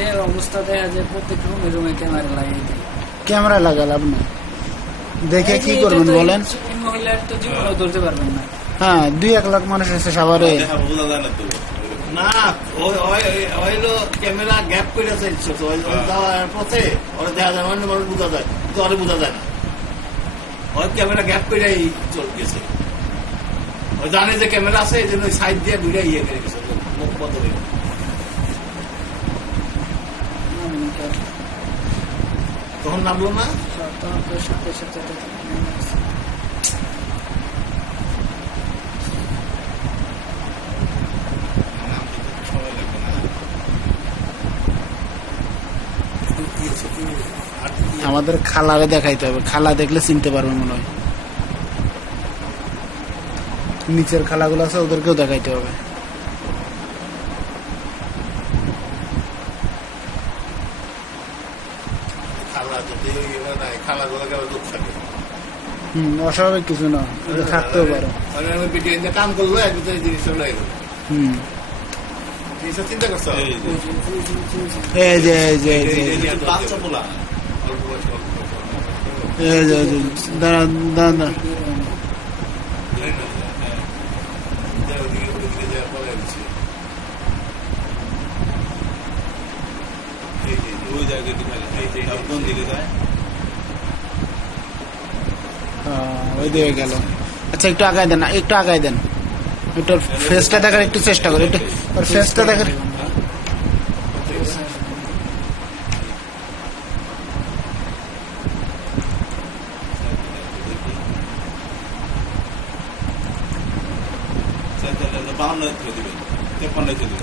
যে অবস্থা দেখা যায় প্রত্যেক রুমে রুমে ক্যামেরা লাগিয়ে দেয় ক্যামেরা লাগা লাভ না। দেখে কি করবেন তো বলেন? মহিলার তো জীবনও ধরতে পারবেন না। হ্যাঁ দুই এক লাখ মানুষ এসে সাভারে বোঝা যায় না তো। ওই ওই ওই হলো ক্যামেরা গ্যাপ করে চাইছে। তো ওই ওই যাওয়ার পথে ওরা দেখা যায় অন্য মানুষ বোঝা যায় তো ওরা বোঝা যায় না। ওই ক্যামেরা গ্যাপ চল গেছে ও জানে যে ক্যামেরা আছে এই জন্য সাইড দিয়ে ঘুরে ইয়ে করে গেছে মুখ হয়ে গেছে। তখন নামলো না? আমাদের খালারে দেখাইতে হবে। খালা দেখলে চিনতে পারবে মনে হয়। নিচের খালাগুলো আছে, ওদেরকেও দেখাইতে হবে। খালা যদি নাই খালা দুঃখ থাকে হম অস্বাভাবিক কিছু না এটা থাকতেও পারে। মানে আমি কাম করল এক ভিতরে জিনিসটা লয়ে গেল। হম। জিনিসটা চিন্তা করছ? এই যে, এই যে। এই যে বাচ্চা পোলা। অল্প বয়স। এই যে দাঁড়া দাঁড়া। হ্যাঁ। যা ওদিকে ওদিকে যা পরে গেছে। এই যে, এই যে, ওই দিকে গেল। আচ্ছা একটু আগায় দেন একটু আগায় দেন। একটু ফেসটা দেখার একটু চেষ্টা করে, একটু ওর ফেসটা দেখার বাহান্ন দিবেন তেপান্ন দিবেন।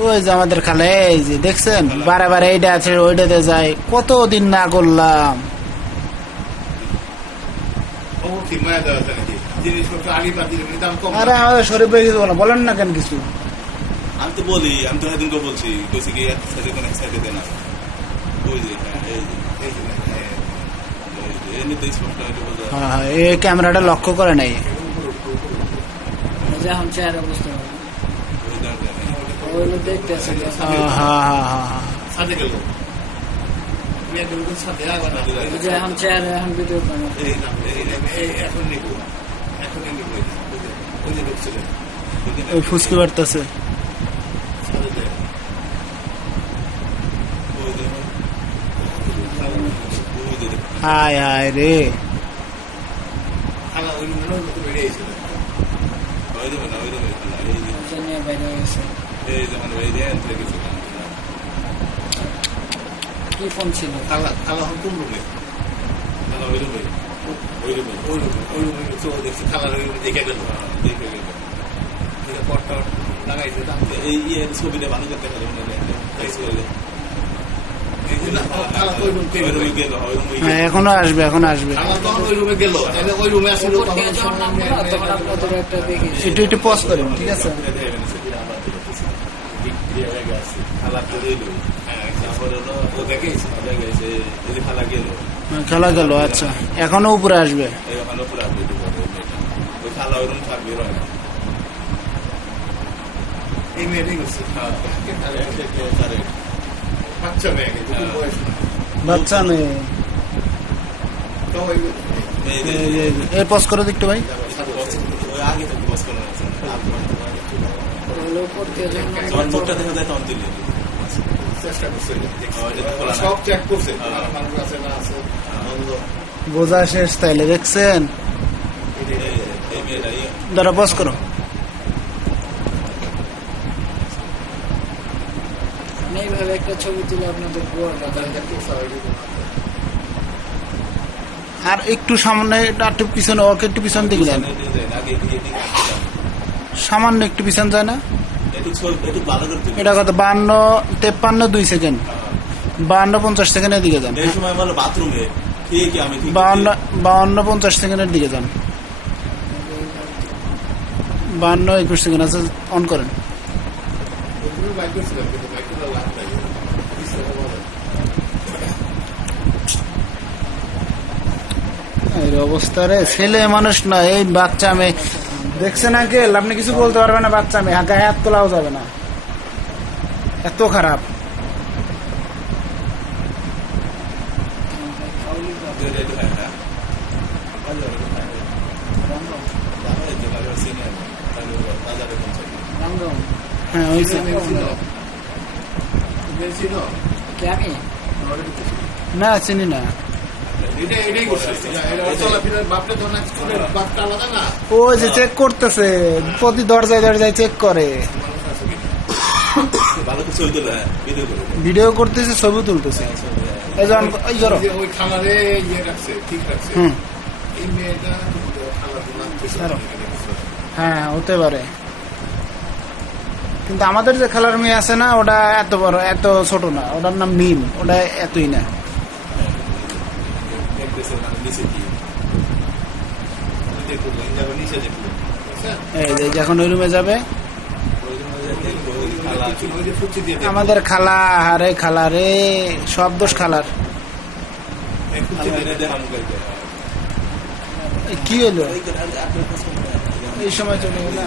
ওই যে আমাদের খালে এই যে দেখছেন? বারে বারে এইটা আছে ওইটাতে যায় কতদিন না করলাম। আরে আমাদের কিছু বলো বলেন না কেন কিছু। আমি তো বলি আমি তো সেদিনকে বলছি কইছি কি এক সাইডে কোন এক সাইডে দেন ওই যে হ্যাঁ এই যে এই যে, হ্যাঁ। এই যে এমনিতে স্পষ্ট দুজন সাথে আবার না ওই যে এখন চেহারা এখন ভিডিও করে এই না, এই না, এই এখন নিব এখন নিব ওই যে, ওই যে, ওই যে ঢুকছিল ওই ফুসকি বাড়তেছে সাথে যে, ওই যে ওই যে হায় হায় রে খালা ওই হয়ে মানে কি ফোন ছিল কোন রুমে খালা ওই রুমে ওই রুমে ওই রুমে ওই ওই দেখে গেল দেখে গেল লাগাইছে এই ছবিটা ভালো করতে মানে হ্যাঁ এখনও আসবে এখন আসবে একটু একটু পজ করেন ঠিক আছে খালা তো রইল তারপরে হলো ও দেখেছে মজা গেছে এই খালা গেল খেলা গেল আচ্ছা এখনও উপরে আসবে এই ওখানে পুরো আপডেট করে মেয়েটা ওই খালা থাকবে রয় না এই মেয়েটাই গেছে বাচ্চা মেয়ে কিন্তু বয়স বাচ্চা মেয়ে পজ করে দেখতে ভাই আগে বস করে চেষ্টা করছে। সব চেক করছে। মানুষ আছে না আছে বোঝা শেষ তাইলে দেখছেন? দাঁড়া পজ করো। এইভাবে একটা ছবি তুলে আপনাদের আর একটু সামনে একটু পিছনে ওকে একটু পিছন দিকে সামান্য একটু পিছন যায় না? এটা কত? বান্ন তেপ্পান্ন দুই সেকেন্ড। বাহান্ন পঞ্চাশ সেকেন্ডের দিকে যান। বাহান্ন বাহান্ন পঞ্চাশ সেকেন্ডের দিকে যান। বাহান্ন একুশ সেকেন্ড আছে অন করেন। অবস্থা রে ছেলে মানুষ না এই বাচ্চা মেয়ে। দেখছেন আঙ্কেল আপনি কিছু বলতে পারবেন না বাচ্চা মেয়ে। গায়ে হাত তোলাও যাবে না। এত খারাপ। হ্যাঁ আমি না চিনি না। ওই যে চেক করতেছে প্রতি দরজায় দরজায় চেক করে। ভালো কিছু হইতো না ভিডিও করতেছে ছবি তুলতেছে। ওই খালারে ইয়ে রাখছে ঠিক রাখছে। এই মেয়েটা খালার নাম ছাড়ো। হ্যাঁ হতে পারে। কিন্তু আমাদের যে খেলার মেয়ে আছে না ওটা এত বড় এত ছোট না। ওটার নাম মিম ওটা এতই না। নিচে যাবে নিচে যখন ওই রুমে যাবে? আমাদের খালা হারে খালা রে সব দোষ খালার। কি হলো? এই সময় চলে গেল।